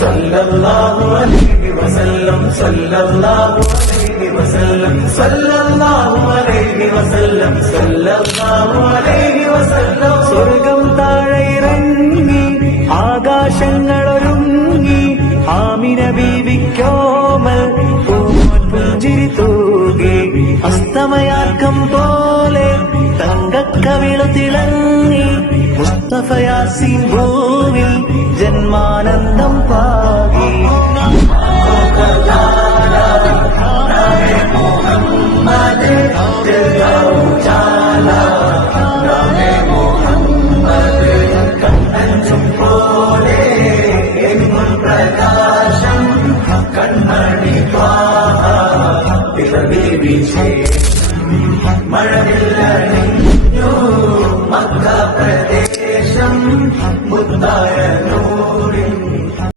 സല്ലല്ലാഹു അലൈഹി വസല്ലം സല്ലല്ലാഹു അലൈഹി വസല്ലം സല്ലല്ലാഹു അലൈഹി വസല്ലം സല്ലല്ലാഹു അലൈഹി വസല്ലം. സ്വർഗം താഴെ ഇറങ്ങി ആകാശങ്ങളൊരുങ്ങി ആമിന ബീവിക്കോമൽ പുഞ്ചിരി തൂകി അസ്തമയാക്കം പോലെ തങ്കക്കവിള തിളങ്ങി മുസ്തഫ യാസീൻ ഭൂവിൽ ജന്മാനന്ദം പാകി. പോലെ എങ്ങും പ്രകാശം കൺമണി ബീവി